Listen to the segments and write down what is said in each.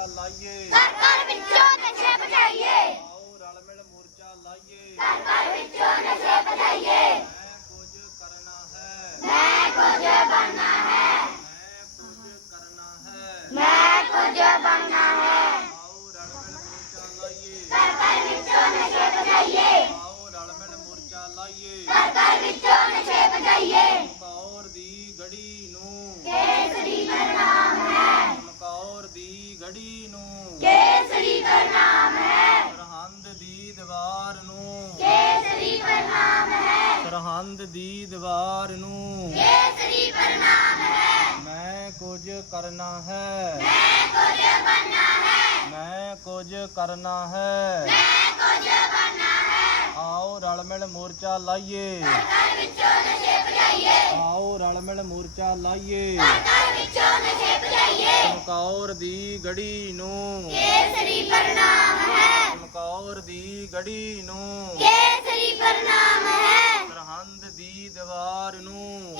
Allah, yeah. That got him in trouble. Sirhind ਦੀ ਦੀਵਾਰ ਨੂੰ। ਕੇਸਰੀ ਪ੍ਰਣਾਮ ਹੈ। ਮੈਂ ਕੁਝ ਕਰਨਾ ਹੈ। ਮੈਂ ਕੁਝ ਬਣਨਾ ਹੈ। ਮੈਂ ਕੁਝ ਕਰਨਾ ਹੈ। ਮੈਂ ਕੁਝ ਬਣਨਾ ਹੈ। ਆਓ ਰਲ ਮਿਲ ਮੋਰਚਾ ਲਾਈਏ। ਕਰ ਕਰ ਵਿੱਚੋਂ ਨਸ਼ੇ ਭਜਾਈਏ। ਆਓ ਰਲ ਮਿਲ ਮੋਰਚਾ ਲਾਈਏ। ਕਰ ਕਰ ਵਿੱਚੋਂ ਨਸ਼ੇ ਭਜਾਈਏ। ਚਮਕੌਰ ਦੀ ਗੜੀ ਨੂੰ। ਕੇਸਰੀ ਪ੍ਰਣਾਮ ਹੈ। ਚਮਕੌਰ ਦੀ ਗੜੀ ਨੂੰ। ਕੇਸਰੀ ਪ੍ਰਣਾਮ ਹੈ ਸਰਹੰਦ ਦੀ ਦੀਵਾਰ ਨੂੰ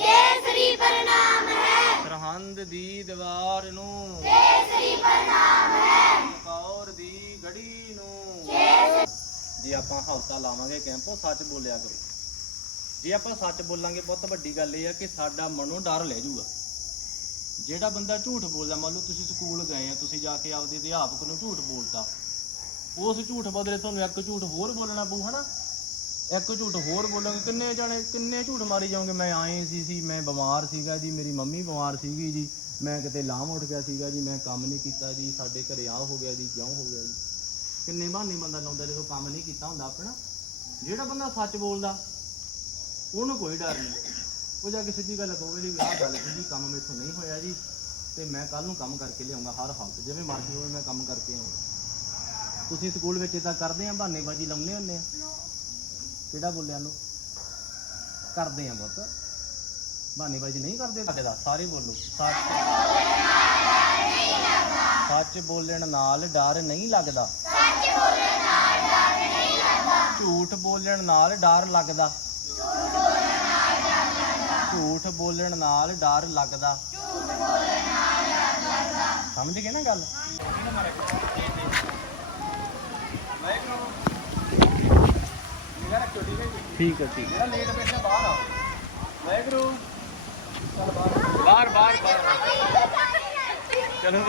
ਪ੍ਰਣਾਮ ਹੈ। ਸਰਹੰਦ ਦੀ ਦੀਵਾਰ ਨੂੰ। ਕੇਸਰੀ ਪ੍ਰਣਾਮ ਹੈ। ਚਮਕੌਰ ਦੀ ਗੜੀ ਨੂੰ। ਜੇ ਆਪਾਂ ਹੌਸਲਾ ਲਾਵਾਂਗੇ ਕੈਂਪੋ ਸੱਚ ਬੋਲਿਆ ਕਰੋ। ਜੇ ਆਪਾਂ ਸੱਚ ਬੋਲਾਂਗੇ ਬਹੁਤ ਵੱਡੀ ਗੱਲ ਇਹ ਆ ਕਿ ਸਾਡਾ ਮਨੋਂ ਡਰ ਲੈ ਜਾਊਗਾ ਜਿਹੜਾ ਬੰਦਾ ਝੂਠ ਬੋਲਦਾ ਮੰਨ ਲਓ ਤੁਸੀਂ ਸਕੂਲ ਗਏ ਆ ਤੁਸੀਂ ਜਾ ਕੇ ਆਪਦੇ ਅਧਿਆਪਕ ਨੂੰ ਝੂਠ ਬੋਲਤਾ। ਉਸ ਝੂਠ ਬਦਲੇ ਤੁਹਾਨੂੰ ਇੱਕ ਝੂਠ ਹੋਰ ਬੋਲਣਾ ਪਊ ਹਨਾ? ਇੱਕ ਝੂਠ ਹੋਰ ਬੋਲੋਗੇ, ਕਿੰਨੇ ਜਾਣੇ, ਕਿੰਨੇ ਝੂਠ ਮਾਰੀ ਜਾਓਗੇ? ਮੈਂ ਆਏ ਸੀ ਸੀ, ਮੈਂ ਬਿਮਾਰ ਸੀਗਾ ਜੀ, ਮੇਰੀ ਮੰਮੀ ਬਿਮਾਰ ਸੀਗੀ ਜੀ। ਮੈਂ ਕਿਤੇ ਲਾਮ ਉੱਠ ਗਿਆ ਸੀਗਾ ਜੀ, ਮੈਂ ਕੰਮ ਨਹੀਂ ਕੀਤਾ ਜੀ, ਸਾਡੇ ਘਰੇ ਆ ਹੋ ਗਿਆ ਜੀ, ਜਿਉਂ ਹੋ ਗਿਆ ਜੀ। ਕਿੰਨੇ ਬਹਾਨੇ ਬੰਦਾ ਲਾਉਂਦਾ ਜਦੋਂ ਕੰਮ ਨਹੀਂ ਕੀਤਾ ਹੁੰਦਾ ਆਪਣਾ? ਜਿਹੜਾ ਬੰਦਾ ਸੱਚ ਬੋਲਦਾ, ਉਹਨੂੰ ਕੋਈ ਡਰ ਨਹੀਂ। ਉਹ ਜਾ ਕੇ ਸਿੱਧੀ ਗੱਲ ਕਹੋਗੇ ਜੀ ਆਹ ਗੱਲ ਸੀ ਜੀ ਕੰਮ ਮੇਥੋਂ ਨਹੀਂ ਹੋਇਆ ਜੀ, ਤੇ ਮੈਂ ਕੱਲ ਨੂੰ ਕੰਮ ਕਰਕੇ ਲਿਆਉਂਗਾ ਹਰ ਹਾਲਤ, ਜਿਵੇਂ ਮਰਜ਼ੀ ਹੋਵੇ ਮੈਂ ਕੰਮ ਕਰਕੇ ਆਉਂਗਾ ਤੁਸੀਂ ਸਕੂਲ ਵਿੱਚ ਇਦਾਂ ਕਰਦੇ ਆ, ਬਹਾਨੇਬਾਜ਼ੀ ਲਾਉਂਦੇ ਹੁੰਦੇ ਆ? ਕਿਹੜਾ ਬੋਲਿਆ ਲੋ ਕਰਦੇ ਆ ਬਹੁਤ। ਬਹਾਨੇਬਾਜ਼ੀ ਨਹੀਂ ਕਰਦੇ? ਤੁਹਾਡੇ ਦਾ ਸਾਰੇ ਬੋਲੋ। ਸੱਚ। ਸੱਚ ਬੋਲਣ ਨਾਲ ਡਰ ਨਹੀਂ ਲੱਗਦਾ। ਸੱਚ ਬੋਲਣ ਨਾਲ ਡਰ ਨਹੀਂ ਲੱਗਦਾ। ਝੂਠ ਬੋਲਣ ਨਾਲ ਡਰ ਲੱਗਦਾ। ਝੂਠ ਬੋਲਣ ਨਾਲ ਡਰ ਲੱਗਦਾ। ਸਮਝ ਗਏ ਨਾ ਗੱਲ? ਠੀਕ ਹੈ ਠੀਕ ਜਿਹੜਾ ਲੇਟ ठीक है ठीक है। बार बार बार चलो।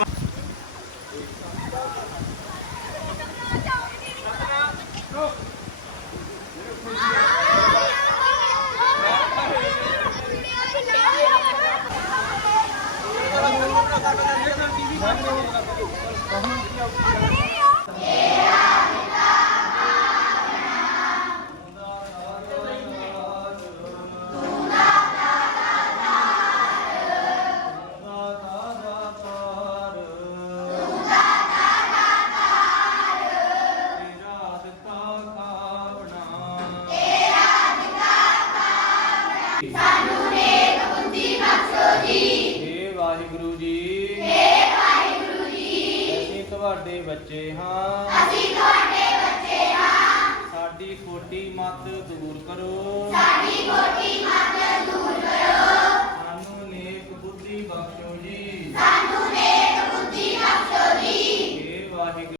ਤੁਹਾਡੇ ਬੱਚੇ ਹਾਂ। ਅਸੀਂ ਤੁਹਾਡੇ ਬੱਚੇ ਹਾਂ। ਸਾਡੀ ਖੋਟੀ ਮਤ ਦੂਰ ਕਰੋ। ਸਾਡੀ ਖੋਟੀ ਮਤ